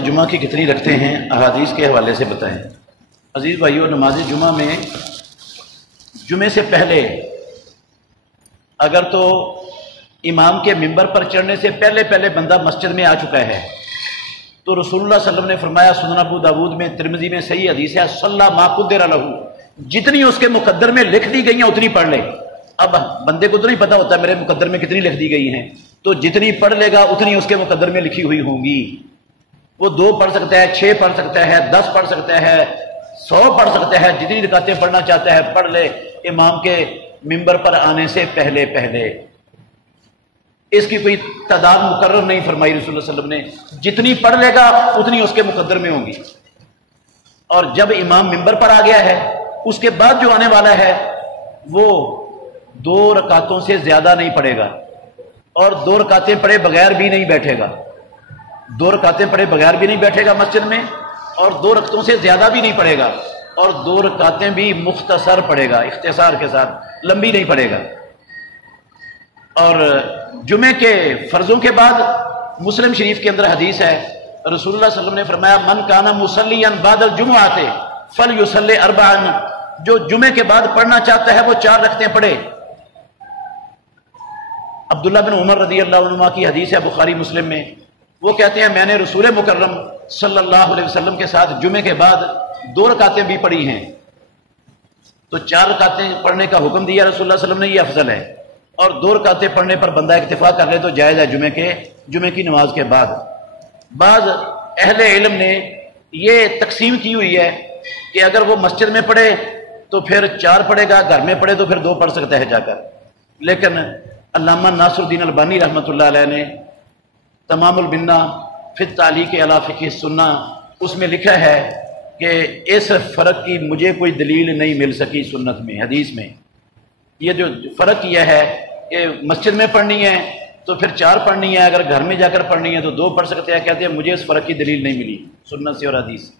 जुमा की कितनी रखते हैं, अहादीस के हवाले से बताएं। अजीज़ भाइयों, नमाज जुमा में जुमे से पहले अगर तो इमाम के मिंबर पर चढ़ने से पहले पहले बंदा मस्जिद में आ चुका है तो रसूलुल्लाह सल्लल्लाहु अलैहि वसल्लम ने फरमाया, सुनन अबू दाऊद में, तिरमिज़ी में सही हदीस है, सल्ला मा कुद्दिर लहू, जितनी उसके मुकद्दर में लिख दी गई हैं उतनी पढ़ ले। अब बंदे को तो नहीं पता होता मेरे मुकद्दर में कितनी लिख दी गई हैं, तो जितनी पढ़ लेगा उतनी उसके मुकद्दर में लिखी हुई होंगी। वो 2 पढ़ सकता है, 6 पढ़ सकता है, 10 पढ़ सकता है, 100 पढ़ सकता है, जितनी रकातें पढ़ना चाहता है पढ़ ले, इमाम के मिंबर पर आने से पहले पहले। इसकी कोई तादाद मुकर्रर नहीं फरमाई रसूलुल्लाह सल्लल्लाहु अलैहि वसल्लम ने, जितनी पढ़ लेगा उतनी उसके मुकद्दर में होंगी। और जब इमाम मिंबर पर आ गया है उसके बाद जो आने वाला है वो 2 रकातों से ज्यादा नहीं पढ़ेगा और 2 रकातें पढ़े बगैर भी नहीं बैठेगा, 2 रकातें पढ़े बगैर भी नहीं बैठेगा मस्जिद में, और 2 रकतों से ज्यादा भी नहीं पढ़ेगा, और 2 रकातें भी मुख्तसर पढ़ेगा, इख्तिसार के साथ, लंबी नहीं पढ़ेगा। और जुमे के फर्जों के बाद मुस्लिम शरीफ के अंदर हदीस है, रसूलुल्लाह सल्लल्लाहु अलैहि वसल्लम ने फरमाया, मन काना मुसल्लियन बादल जुमुआते फल युसल्ली अरबान, जो जुमे के बाद पढ़ना चाहता है वो 4 रकतें पढ़े। अब्दुल्लाह बिन उमर रज़ी अल्लाह अन्हुमा की हदीस है बुखारी मुस्लिम में, वो कहते हैं मैंने रसूल मुकर्रम सल्लल्लाहु अलैहि वसल्लम के साथ जुमे के बाद 2 रकातें भी पढ़ी हैं। तो 4 रकातें पढ़ने का हुक्म दिया रसूलुल्लाह सल्लल्लाहु अलैहि वसल्लम ने, ये अफजल है, और 2 रकातें पढ़ने पर बंदा इक्तिफा कर ले तो जायज़ है जुमे की नमाज के बाद। बाज़ अहले इल्म ने ये तकसीम की हुई है कि अगर वो मस्जिद में पढ़े तो फिर 4 पढ़ेगा, घर में पढ़े तो फिर 2 पढ़ सकता है जाकर। लेकिन अल्लामा नासिरुद्दीन अलबानी रहमतुल्लाह अलैह ने तमामुल बिन्ना फित तालीक़ अला फ़िक़्ह सुन्ना उसमें लिखा है कि इस फ़र्क की मुझे कोई दलील नहीं मिल सकी सुन्नत में, हदीस में। ये जो फ़र्क किया है कि मस्जिद में पढ़नी है तो फिर 4 पढ़नी है, अगर घर में जाकर पढ़नी है तो 2 पढ़ सकते हैं, कहते हैं मुझे इस फ़र्क की दलील नहीं मिली सुन्नत से और हदीस से।